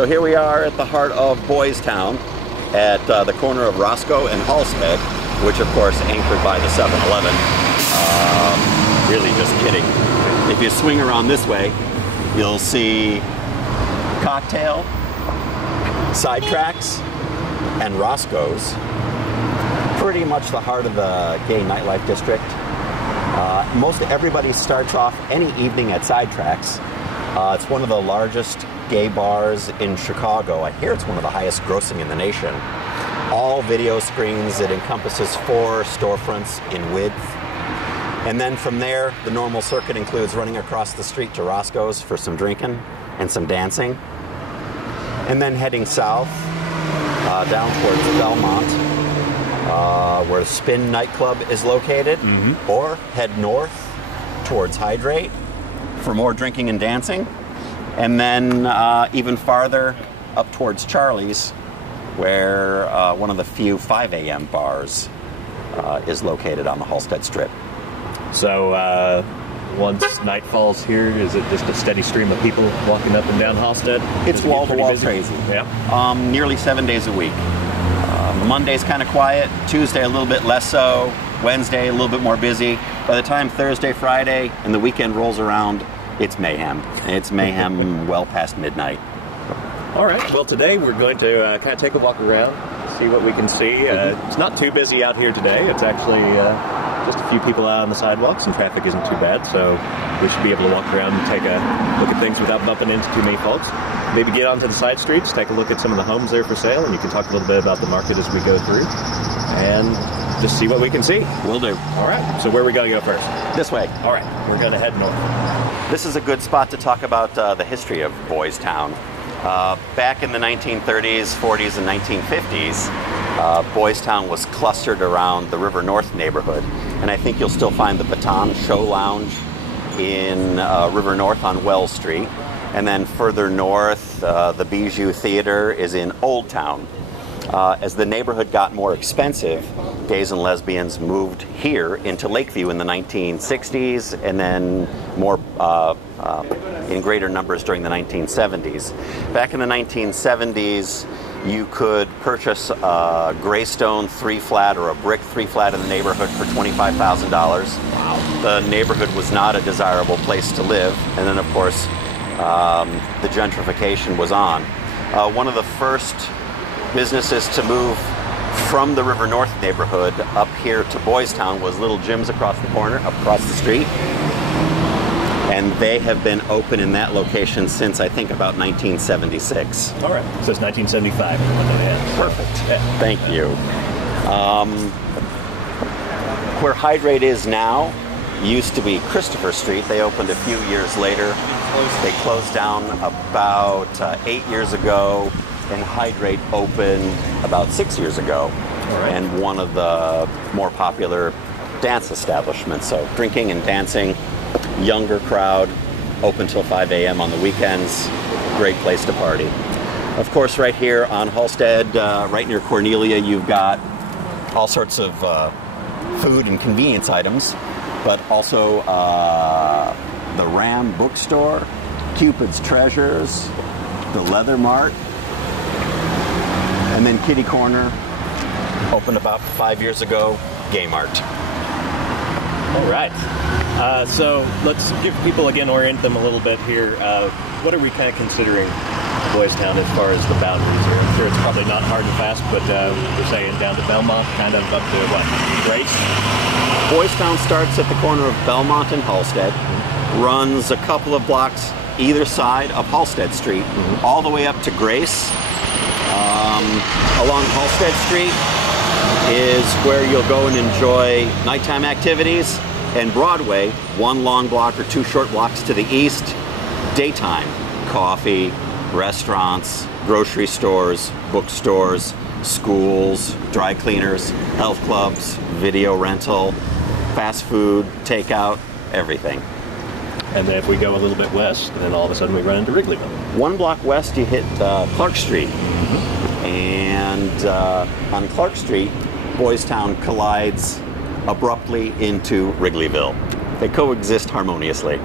So here we are at the heart of Boys Town at the corner of Roscoe and Halsted, which of course anchored by the 7-Eleven. Really just kidding. If you swing around this way, you'll see Cocktail, Sidetracks, and Roscoe's. Pretty much the heart of the gay nightlife district. Most everybody starts off any evening at Sidetracks. It's one of the largest gay bars in Chicago. I hear it's one of the highest grossing in the nation. All video screens. It encompasses 4 storefronts in width. And then from there, the normal circuit includes running across the street to Roscoe's for some drinking and some dancing. And then heading south, down towards Belmont, where Spin nightclub is located, or head north towards Hydrate for more drinking and dancing, and then even farther up towards Charlie's, where one of the few 5 a.m. bars is located on the Halsted Strip. So once night falls here, is it just a steady stream of people walking up and down Halsted? It's wall-to-wall crazy. Yeah. Nearly 7 days a week. Monday's kind of quiet, Tuesday a little bit less so, Wednesday a little bit more busy. By the time Thursday, Friday, and the weekend rolls around, it's mayhem. It's mayhem well past midnight. All right, well today we're going to kind of take a walk around, see what we can see. It's not too busy out here today. It's actually just a few people out on the sidewalks and traffic isn't too bad, so we should be able to walk around and take a look at things without bumping into too many folks. Maybe get onto the side streets, take a look at some of the homes there for sale, and you can talk a little bit about the market as we go through, and just see what we can see. Will do. All right, so where are we going to go first? This way. All right, we're going to head north. This is a good spot to talk about the history of Boys Town. Back in the 1930s, 40s, and 1950s, Boys Town was clustered around the River North neighborhood, and I think you'll still find the Baton Show Lounge in River North on Wells Street. And then further north, the Bijou Theater is in Old Town. As the neighborhood got more expensive, gays and lesbians moved here into Lakeview in the 1960s, and then more in greater numbers during the 1970s. Back in the 1970s, you could purchase a Greystone 3-flat or a brick 3-flat in the neighborhood for $25,000. Wow. The neighborhood was not a desirable place to live, and then of course, the gentrification was on. One of the first businesses to move from the River North neighborhood up here to Boys Town was Little Jim's across the corner, across the street. And they have been open in that location since, I think, about 1976. All right, so it's 1975. Perfect. Yeah. Thank you. Where Hydrate is now used to be Christopher Street. They opened a few years later. They closed down about 8 years ago, and Hydrate opened about 6 years ago. Right. And one of the more popular dance establishments. So drinking and dancing, younger crowd, open till 5 a.m. on the weekends. Great place to party. Of course, right here on Halsted, right near Cornelia, you've got all sorts of food and convenience items, but also the Ram Bookstore, Cupid's Treasures, the Leather Mart, and then Kitty Corner, opened about 5 years ago, Gay Mart. All right. So let's give people, again, orient them a little bit here. What are we kind of considering Boys Town as far as the boundaries here? I'm sure it's probably not hard and fast, but we're saying down to Belmont, kind of up to what, Grace? Boys Town starts at the corner of Belmont and Halsted, runs a couple of blocks either side of Halsted Street, all the way up to Grace. Along Halsted Street is where you'll go and enjoy nighttime activities, and Broadway, one long block or 2 short blocks to the east, daytime, coffee, restaurants, grocery stores, bookstores, schools, dry cleaners, health clubs, video rental, fast food, takeout, everything. And then if we go a little bit west, then all of a sudden we run into Wrigleyville. 1 block west, you hit Clark Street. And on Clark Street, Boys Town collides abruptly into Wrigleyville. They coexist harmoniously.